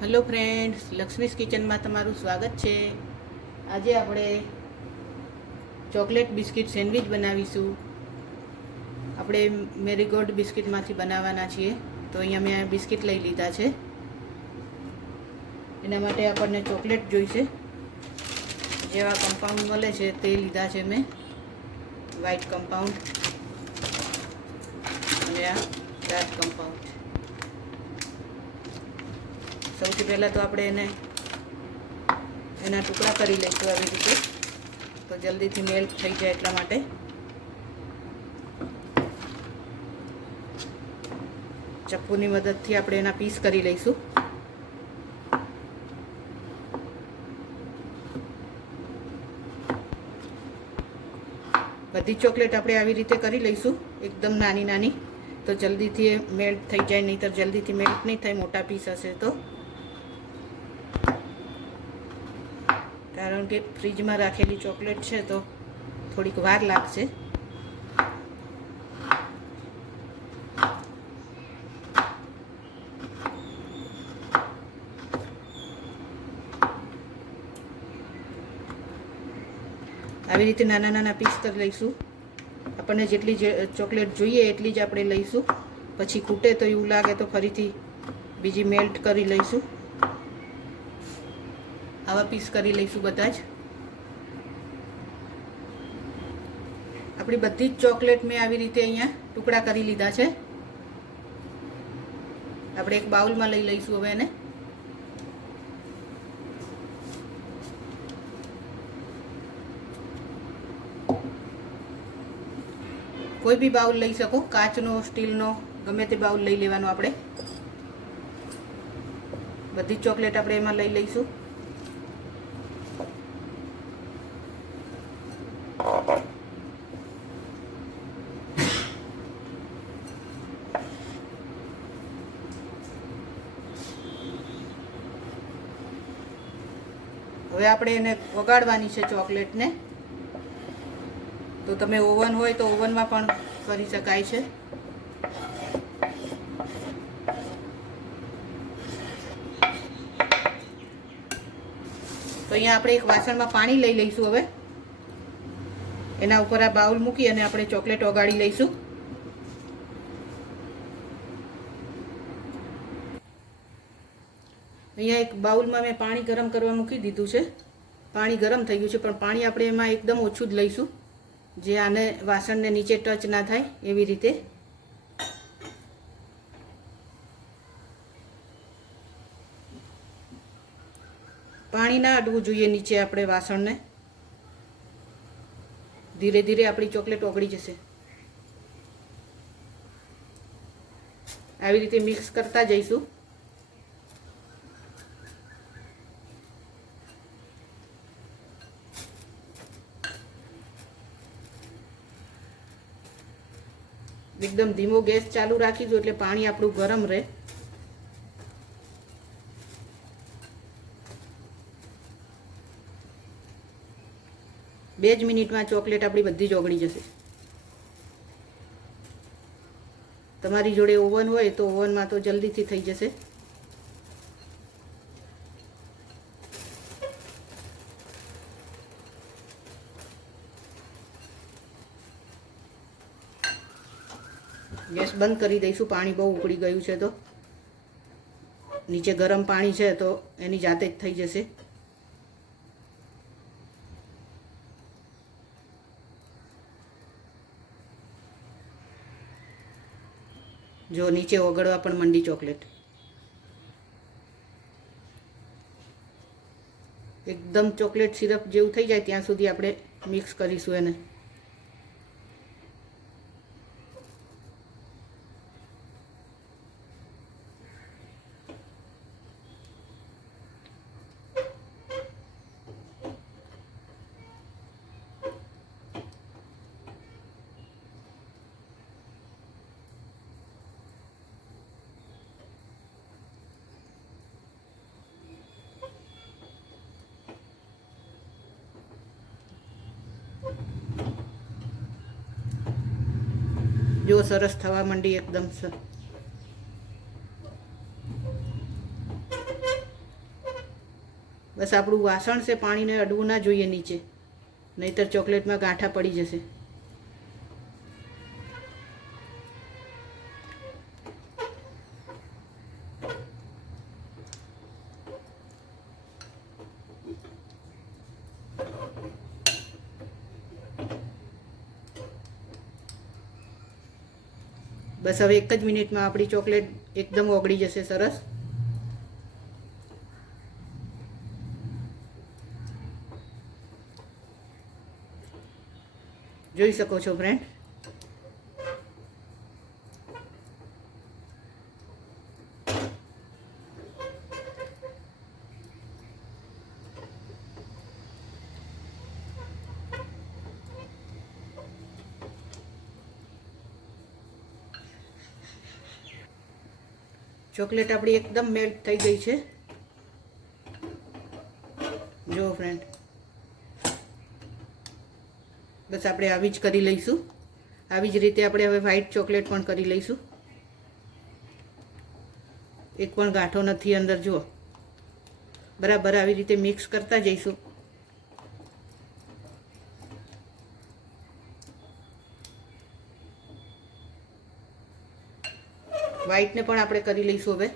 Hello friends, Laxmi's કિચનમાં તમારું સ્વાગત છે। આજે આપણે ચોકલેટ બિસ્કિટ સેન્ડવિચ બનાવીશું। આપણે મેરીગોલ્ડ બિસ્કિટમાંથી બનાવવાના છીએ। તો અહીંયા મેં બિસ્કિટ લઈ લીધા છે। એના માટે આપણને ચોકલેટ જોઈશે। જેવા કમ્પાઉન્ડ મળે છે તે લીધા છે મેં, વ્હાઇટ કમ્પાઉન્ડ અને આ ડાર્ક કમ્પાઉન્ડ। સૌથી પહેલાં તો આપણે એના ટુકડા કરી લઈશું આવી રીતે, તો જલ્દીથી મેલ્ટ થઈ જાય એટલા માટે। ચપ્પુની મદદથી આપણે એના પીસ કરી લઈશું। બધી ચોકલેટ આપણે આવી રીતે કરી લઈશું, એકદમ નાની નાની, તો જલ્દીથી મેલ્ટ થઈ જાય। નહીંતર જલ્દીથી મેલ્ટ નહીં થાય મોટા પીસ હશે તો, કારણ કે ફ્રીજમાં રાખેલી ચોકલેટ છે તો થોડીક વાર લાગશે। આવી રીતે નાના નાના પીસ કરી લઈશું। આપણને જેટલી ચોકલેટ જોઈએ એટલી જ આપણે લઈશું। પછી ખૂટે તો એવું લાગે તો ફરીથી બીજી મેલ્ટ કરી લઈશું। આવા પીસ કરી લઈશું બધા જ। આપણી બધી જ ચોકલેટ મેં આવી રીતે અહીંયા ટુકડા કરી લીધા છે। આપણે એક બાઉલમાં લઈ લઈશું હવે એને। કોઈ બી બાઉલ લઈ શકો, કાચનો, સ્ટીલનો, ગમે તે બાઉલ લઈ લેવાનો આપણે। બધી જ ચોકલેટ આપણે એમાં લઈ લઈશું। હવે આપણે એને વગાડવાની છે ચોકલેટને। તો તમે ઓવન હોય તો ઓવનમાં પણ કરી શકાય છે। તો અહીંયા આપણે એક વાસણમાં પાણી લઈ લઈશું હવે। એના ઉપર આ બાઉલ મૂકી અને આપણે ચોકલેટ ઓગાળી લઈશું। અહીંયા એક બાઉલમાં મેં પાણી ગરમ કરવા મૂકી દીધું છે। પાણી ગરમ થઈ ગયું છે, પણ પાણી આપણે એમાં એકદમ ઓછું જ લઈશું, જે આને વાસણને નીચે ટચ ના થાય એવી રીતે। પાણી ના અડવું જોઈએ નીચે આપણે વાસણને। ધીરે ધીરે આપણી ચોકલેટ ઓગળી જશે। આવી રીતે મિક્સ કરતા જઈશું। એકદમ ધીમો ગેસ ચાલુ રાખીશું એટલે પાણી આપણું ગરમ રહે। બે જ મિનિટમાં ચોકલેટ આપણી બધી જ ઓગળી જશે। તમારી જોડે ઓવન હોય તો ઓવનમાં તો જલ્દીથી થઈ જશે। ગેસ બંધ કરી દઈશું। પાણી બહુ ઉકળી ગયું છે તો નીચે ગરમ પાણી છે તો એની જાતે જ થઈ જશે। જો નીચે ઓગળવા પણ મંડી ચોકલેટ। એકદમ ચોકલેટ સિરપ જેવું થઈ જાય ત્યાં સુધી આપણે મિક્સ કરીશું એને। જો સરસ થવા માંડી એકદમ। બસ આપણું વાસણ છે પાણીને અડવું ના જોઈએ નીચે, નહીંતર ચોકલેટમાં ગાંઠા પડી જશે. બસ હવે 1 જ મિનિટમાં આપણી ચોકલેટ એકદમ ઓગળી જશે સરસ. જોઈ શકો છો ફ્રેન્ડ. ચોકલેટ આપણી એકદમ મેલ્ટ થઈ ગઈ છે. જો ફ્રેન્ડ, બસ આપણે આવી જ કરી લઈશું. આવી જ રીતે આપણે હવે વ્હાઈટ ચોકલેટ પણ કરી લઈશું. એક પણ ગાંઠો નથી અંદર. જુઓ, બરાબર આવી રીતે મિક્સ કરતા જઈશું. વ્હાઈટને પણ આપણે કરી લઈશું હવે.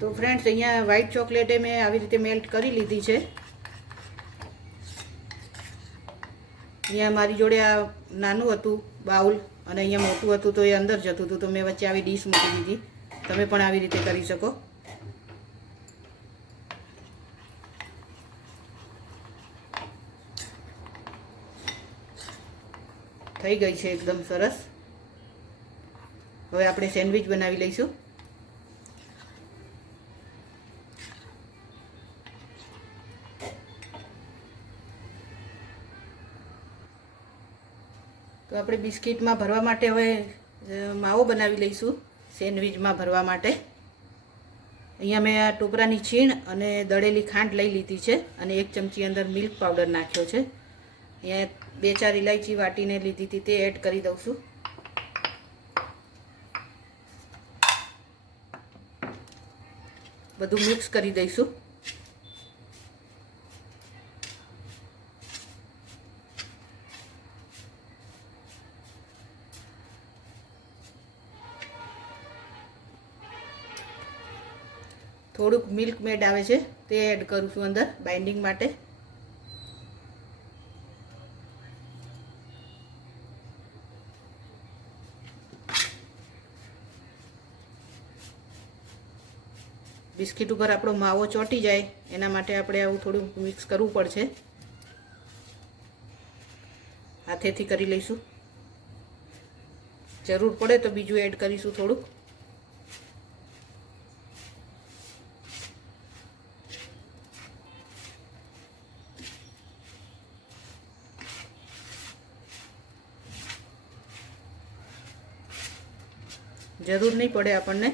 તો ફ્રેન્ડ્સ, અહીંયા વ્હાઈટ ચોકલેટે મેં આવી રીતે મેલ્ટ કરી લીધી છે. અહીંયા મારી જોડે આ નાનું હતું બાઉલ અને અહીંયા મોટું હતું, તો એ અંદર જતું હતું, તો મેં વચ્ચે આવી ડીશ મૂકી દીધી. તમે પણ આવી રીતે કરી શકો. થઈ ગઈ છે એકદમ સરસ. હવે આપણે સેન્ડવિચ બનાવી લઈશું. તો આપણે બિસ્કિટમાં ભરવા માટે હવે માવો બનાવી લઈશું. સેન્ડવિચમાં ભરવા માટે અહીંયા મેં આ ટોપરાની છીણ અને દળેલી ખાંડ લઈ લીધી છે અને 1 ચમચી અંદર મિલ્ક પાવડર નાખ્યો છે. અહીંયા 2-4 ઇલાયચી વાટીને લીધી હતી, તે એડ કરી દઉં છું. બધું મિક્સ કરી દઈશું. થોડુંક મિલ્ક મેડ આવે છે તે એડ કરું છું અંદર બાઇન્ડિંગ માટે. બિસ્કિટ ઉપર આપણો માવો ચોંટી જાય એના માટે આપણે આવું થોડું મિક્સ કરવું પડશે. હાથેથી કરી લઈશું. જરૂર પડે તો બીજું એડ કરીશું થોડુંક. જરૂર નહીં પડે આપણને.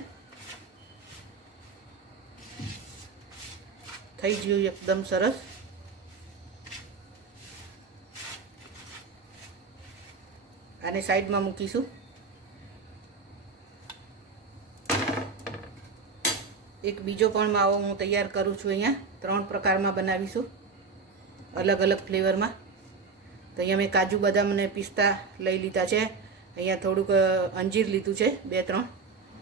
થઈ ગયું એકદમ સરસ. આને સાઈડમાં મૂકીશું. એક બીજો પણ માવો હું તૈયાર કરું છું. અહીંયા 3 પ્રકારમાં બનાવીશું, અલગ અલગ ફ્લેવરમાં. તો અહીંયા મેં કાજુ બદામ અને પિસ્તા લઈ લીધા છે. અહીંયા થોડુંક અંજીર લીધું છે 2-3,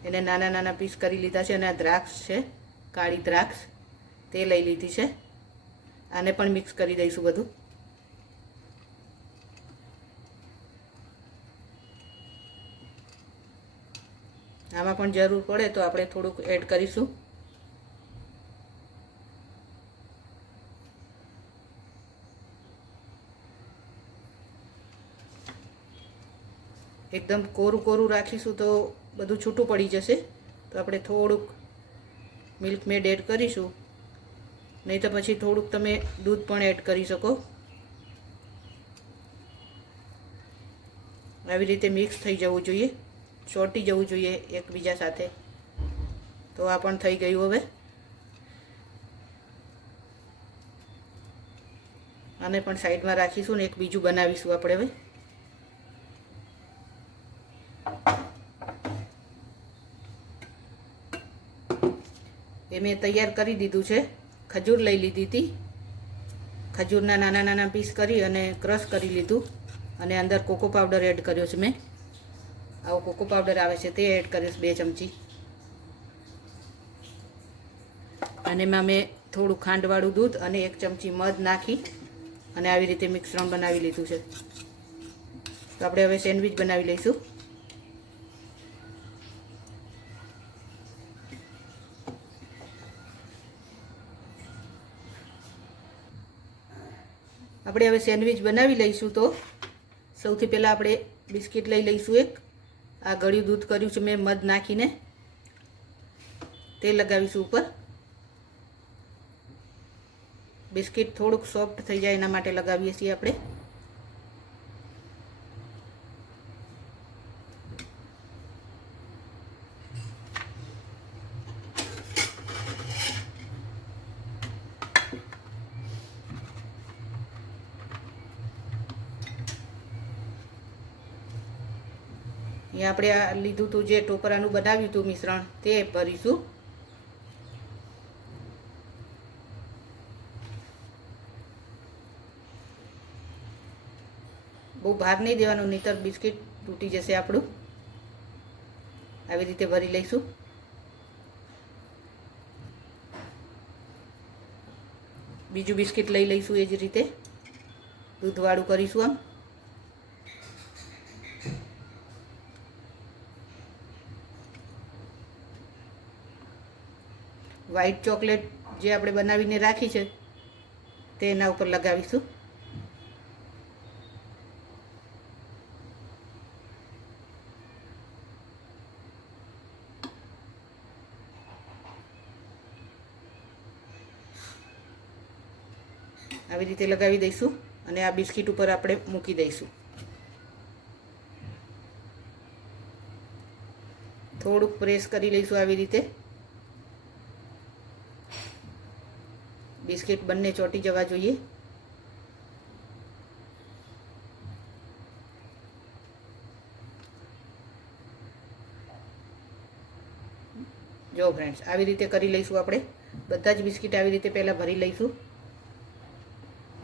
એને નાના નાના પીસ કરી લીધા છે. અને આ દ્રાક્ષ છે, કાળી દ્રાક્ષ, તે લઈ લીધી છે. આને પણ મિક્સ કરી દઈશું બધું. આમાં પણ જરૂર પડે તો આપણે થોડુંક એડ કરીશું. એકદમ કોરું કોરું રાખીશું તો બધું છૂટું પડી જશે. તો આપણે થોડુંક મિલ્ક મેડ એડ કરીશું, નહીં તો પછી થોડુંક તમે દૂધ પણ એડ કરી શકો. આવી રીતે મિક્સ થઈ જવું જોઈએ, ચોંટી જવું જોઈએ એકબીજા સાથે. તો આ પણ થઈ ગયું. હવે આને પણ સાઈડમાં રાખીશું ને એક બીજું બનાવીશું આપણે. હવે એ મેં તૈયાર કરી દીધું છે. ખજૂર લઈ લીધી હતી, ખજૂરના નાના નાના પીસ કરી અને ક્રશ કરી લીધું અને અંદર કોકો પાવડર એડ કર્યો છે. મેં આવો કોકો પાવડર આવે છે તે એડ કર્યો છે 2 ચમચી. અને એમાં મેં થોડું ખાંડવાળું દૂધ અને 1 ચમચી મધ નાખી અને આવી રીતે મિશ્રણ બનાવી લીધું છે. તો આપણે હવે સેન્ડવિચ બનાવી લઈશું. આપણે હવે સેન્ડવિચ બનાવી લઈશું. તો સૌથી પહેલાં આપણે બિસ્કિટ લઈ લઈશું એક. આ ગળ્યું દૂધ કર્યું છે મેં મધ નાખીને, તે લગાવીશું ઉપર. બિસ્કિટ થોડુંક સોફ્ટ થઈ જાય એના માટે લગાવીએ છીએ આપણે. અહીંયા આપણે આ લીધું હતું જે ટોપરાનું બનાવ્યું હતું મિશ્રણ તે ભરીશું. બહુ ભાર નહીં દેવાનું, નહીંતર બિસ્કિટ તૂટી જશે આપણું. આવી રીતે ભરી લઈશું. બીજું બિસ્કિટ લઈ લઈશું એ જ રીતે દૂધવાળું કરીશું. આમ વ્હાઈટ ચોકલેટ જે આપણે બનાવીને રાખી છે તે એના ઉપર લગાવીશું. આવી રીતે લગાવી દઈશું અને આ બિસ્કિટ ઉપર આપણે મૂકી દઈશું. થોડુંક પ્રેસ કરી લઈશું આવી રીતે. બિસ્કિટ બંને ચોંટી જવા જોઈએ. જો ફ્રેન્ડ્સ, આવી રીતે કરી લઈશું આપણે. બધા જ બિસ્કિટ આવી રીતે પહેલાં ભરી લઈશું.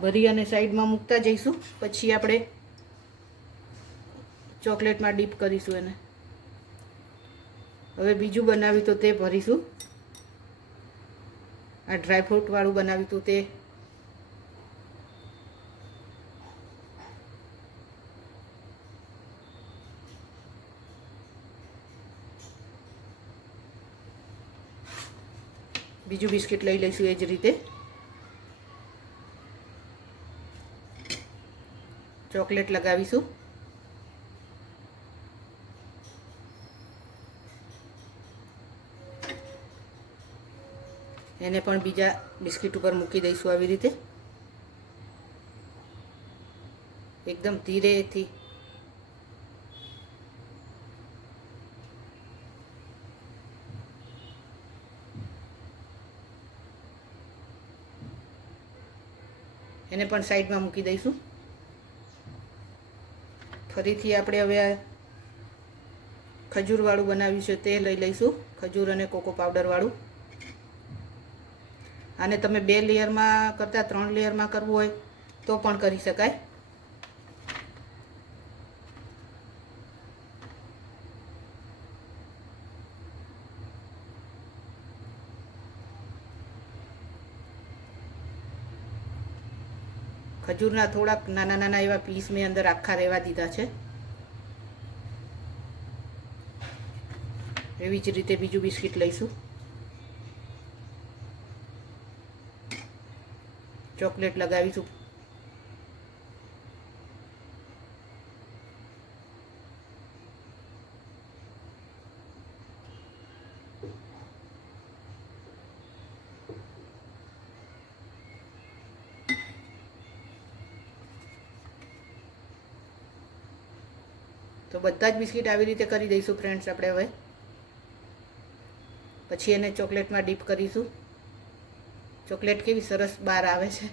ભરી અને સાઈડમાં મૂકતા જઈશું. પછી આપણે ચોકલેટમાં ડીપ કરીશું એને. હવે બીજું બનાવ્યું તો તે ભરીશું. આ ડ્રાયફ્રૂટ વાળું બનાવ્યું હતું તે. બીજું બિસ્કિટ લઈ લઈશું એ જ રીતે. ચોકલેટ લગાવીશું. એને પણ બીજા બિસ્કિટ ઉપર મૂકી દઈશું આવી રીતે. એકદમ ધીરેથી. એને પણ સાઈડમાં મૂકી દઈશું. ફરીથી આપણે હવે આ ખજૂરવાળું બનાવ્યું છે તે લઈ લઈશું. ખજૂર અને કોકો પાવડરવાળું. આને તમે 2 લેયરમાં કરતાં 3 લેયરમાં કરવું હોય તો પણ કરી શકાય. ખજૂરના થોડાક નાના નાના એવા પીસ મેં અંદર આખા રહેવા દીધા છે. એવી જ રીતે બીજું બિસ્કિટ લઈશું. ચોકલેટ લગાવીશું. તો બધા જ બિસ્કિટ આવી રીતે કરી દઈશું ફ્રેન્ડ્સ આપણે હવે. પછી એને ચોકલેટમાં ડીપ કરીશું. ચોકલેટ કેવી સરસ બહાર આવે છે.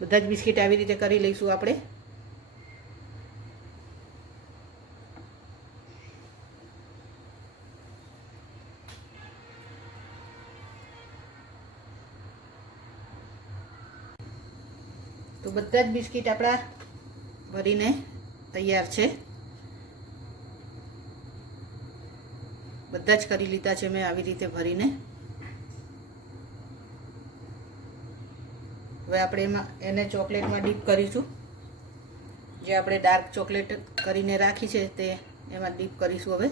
બધા જ બિસ્કિટ આવી રીતે કરી લઈશું આપણે. તો બધા જ બિસ્કિટ આપણા ભરીને તૈયાર છે. બધા જ કરી લીધા છે મેં આવી રીતે ભરીને. હવે આપણે એને ચોકલેટમાં ડીપ કરીશું. જે આપણે ડાર્ક ચોકલેટ કરીને રાખી છે તે એમાં ડીપ કરીશું. હવે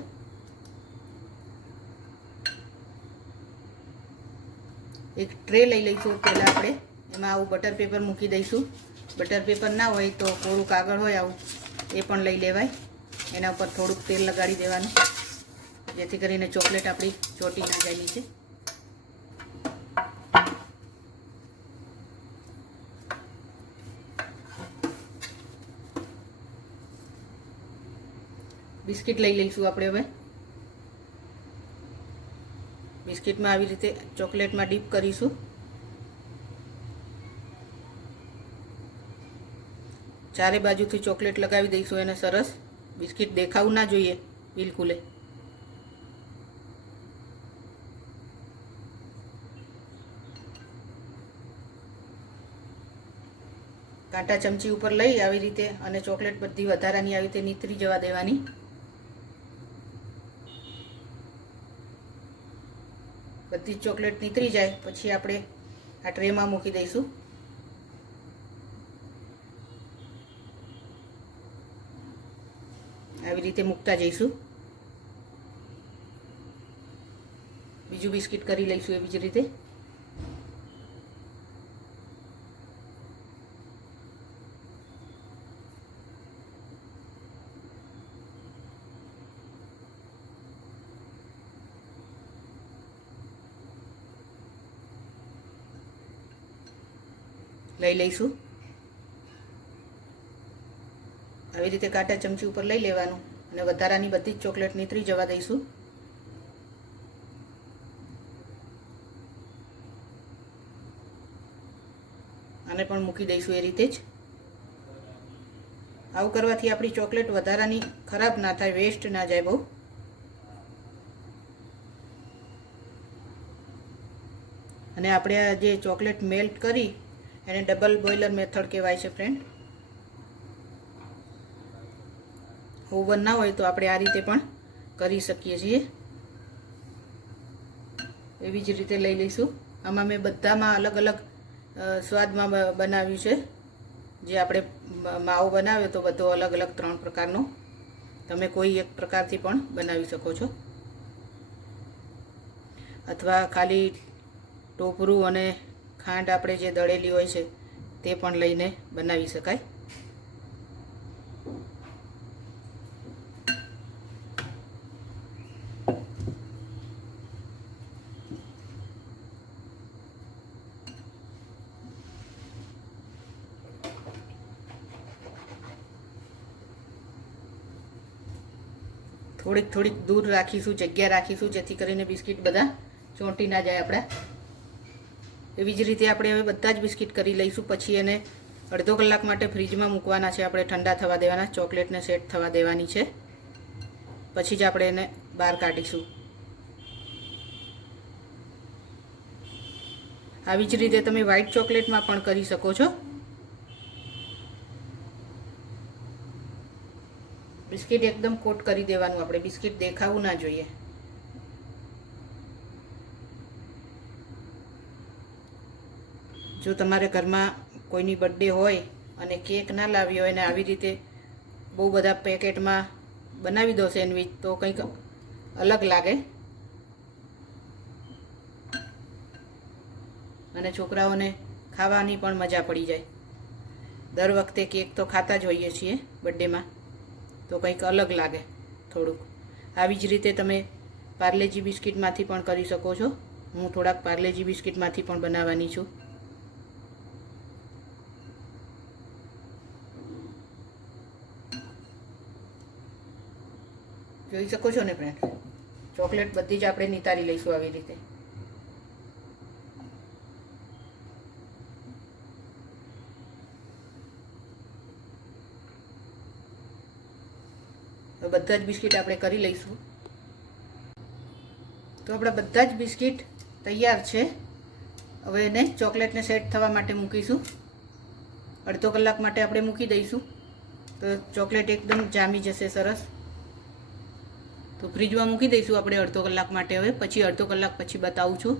એક ટ્રે લઈ લઈશું. પહેલાં આપણે એમાં આવું બટર પેપર મૂકી દઈશું. બટર પેપર ના હોય તો કોરું કાગળ હોય આવું એ પણ લઈ લેવાય. એના ઉપર થોડુંક તેલ લગાડી દેવાનું, જેથી કરીને ચોકલેટ આપણી ચોટી ના જાય નીચે. બિસ્કિટ લઈ લઈશું આપણે. હવે બિસ્કિટમાં આવી રીતે ચોકલેટમાં ડીપ કરીશું. ચારે બાજુથી ચોકલેટ લગાવી દઈશું એને સરસ. બિસ્કિટ દેખાવું ના જોઈએ બિલકુલ. કાંટા ચમચી ઉપર લઈ આવી રીતે અને ચોકલેટ બધી વધારાની આવી રીતે નીતરી જવા દેવાની. બધી જ ચોકલેટ નીતરી જાય પછી આપણે આ ટ્રેમાં મૂકી દઈશું. આવી રીતે મૂકતા જઈશું. બીજું બિસ્કિટ કરી લઈશું એવી જ રીતે. લઈ લઈશું. આવી રીતે કાંટા ચમચી ઉપર લઈ લેવાનું અને વધારાની બધી જ ચોકલેટ નીતરી જવા દઈશું. આને પણ મૂકી દઈશું એ રીતે જ. આવું કરવાથી આપણી ચોકલેટ વધારાની ખરાબ ના થાય, વેસ્ટ ના જાય બહુ. અને આપણે આ જે ચોકલેટ મેલ્ટ કરી એને ડબલ બોઇલર મેથડ કહેવાય છે ફ્રેન્ડ. ઓવન ના હોય તો આપણે આ રીતે પણ કરી શકીએ છીએ. એવી જ રીતે લઈ લઈશું. આમાં મેં બધામાં અલગ અલગ સ્વાદમાં બનાવ્યું છે. જે આપણે માવો બનાવ્યો તો બધો અલગ અલગ 3 પ્રકારનો. તમે કોઈ એક પ્રકારથી પણ બનાવી શકો છો, અથવા ખાલી ટોપરું અને ખાંડ આપણે જે દળેલી હોય છે તે પણ લઈને બનાવી શકાય. થોડીક થોડીક દૂર રાખીશું, જગ્યા રાખીશું, જેથી કરીને બિસ્કિટ બધા ચોંટી ના જાય આપણા. એવી જ રીતે આપણે હવે બધા જ બિસ્કિટ કરી લઈશું. પછી એને અડધો કલાક માટે ફ્રીજમાં મૂકવાના છે. આપણે ઠંડા થવા દેવાના, ચોકલેટને સેટ થવા દેવાની છે. પછી જ આપણે એને બહાર કાઢીશું. આવી જ રીતે તમે વ્હાઈટ ચોકલેટમાં પણ કરી શકો છો. બિસ્કિટ એકદમ કોટ કરી દેવાનું આપણે. બિસ્કિટ દેખાવું ના જોઈએ. જો તમારે ઘરમાં કોઈની બર્થડે હોય અને કેક ના લાવી હોય અને આવી રીતે બહુ બધા પેકેટમાં બનાવી દો સેન્ડવિચ, તો કંઈક અલગ લાગે અને છોકરાઓને ખાવાની પણ મજા પડી જાય. દર વખતે કેક તો ખાતા જ હોઈએ છીએ બર્થડેમાં, તો કંઈક અલગ લાગે થોડુંક. આવી જ રીતે તમે પાર્લેજી બિસ્કિટમાંથી પણ કરી શકો છો. હું થોડાક પાર્લેજી બિસ્કિટમાંથી પણ બનાવવાની છું. જોઈ શકો છો ને ફ્રેન્ડ, ચોકલેટ બધી જ આપણે નિતારી લઈશું આવી રીતે. બધા જ બિસ્કિટ આપણે કરી લઈશું. તો આપણા બધા જ બિસ્કિટ તૈયાર છે. હવે એને ચોકલેટને સેટ થવા માટે મૂકીશું. અડધો કલાક માટે આપણે મૂકી દઈશું તો ચોકલેટ એકદમ જામી જશે સરસ. તો ફ્રીજમાં મૂકી દઈશું આપણે અડધો કલાક માટે. હવે પછી અડધો કલાક પછી બતાવું છું.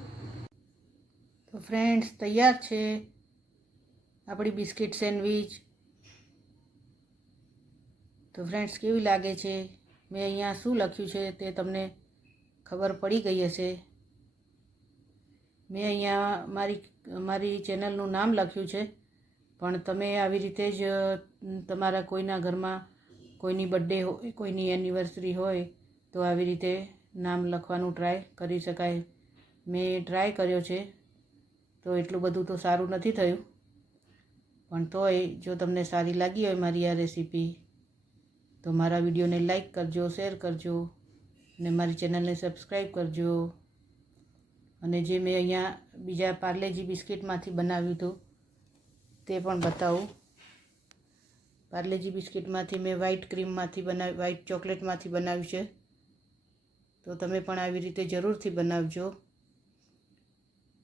તો ફ્રેન્ડ્સ, તૈયાર છે આપણી બિસ્કિટ સેન્ડવિચ. તો ફ્રેન્ડ્સ, કેવી લાગે છે? મેં અહીંયા શું લખ્યું છે તે તમને ખબર પડી ગઈ હશે. મેં અહીંયા મારી ચેનલનું નામ લખ્યું છે, પણ તમે આવી રીતે જ તમારા કોઈના ઘરમાં કોઈની બર્થડે હોય, કોઈની એનિવર્સરી હોય તો આવી રીતે નામ લખવાનું ટ્રાય કરી શકાય. મેં ટ્રાય કર્યો છે તો એટલું બધું તો સારું નથી થયું, પણ તોય જો તમને સારી લાગી હોય મારી આ રેસીપી તો મારા વિડીયોને લાઈક કરજો, શેર કરજો અને મારી ચેનલને સબસ્ક્રાઈબ કરજો. અને જે મેં અહીંયા બીજા પાર્લેજી બિસ્કિટમાંથી બનાવ્યું હતું તે પણ બતાવું. પાર્લેજી બિસ્કિટમાંથી મેં વ્હાઈટ ચોકલેટમાંથી બનાવ્યું છે. તો તમે પણ આવી રીતે જરૂરથી બનાવજો.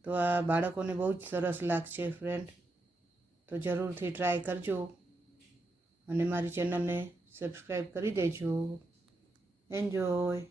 તો આ બાળકોને બહુ જ સરસ લાગશે ફ્રેન્ડ. તો જરૂરથી ટ્રાય કરજો અને મારી ચેનલને સબસ્ક્રાઈબ કરી દેજો. એન્જોય.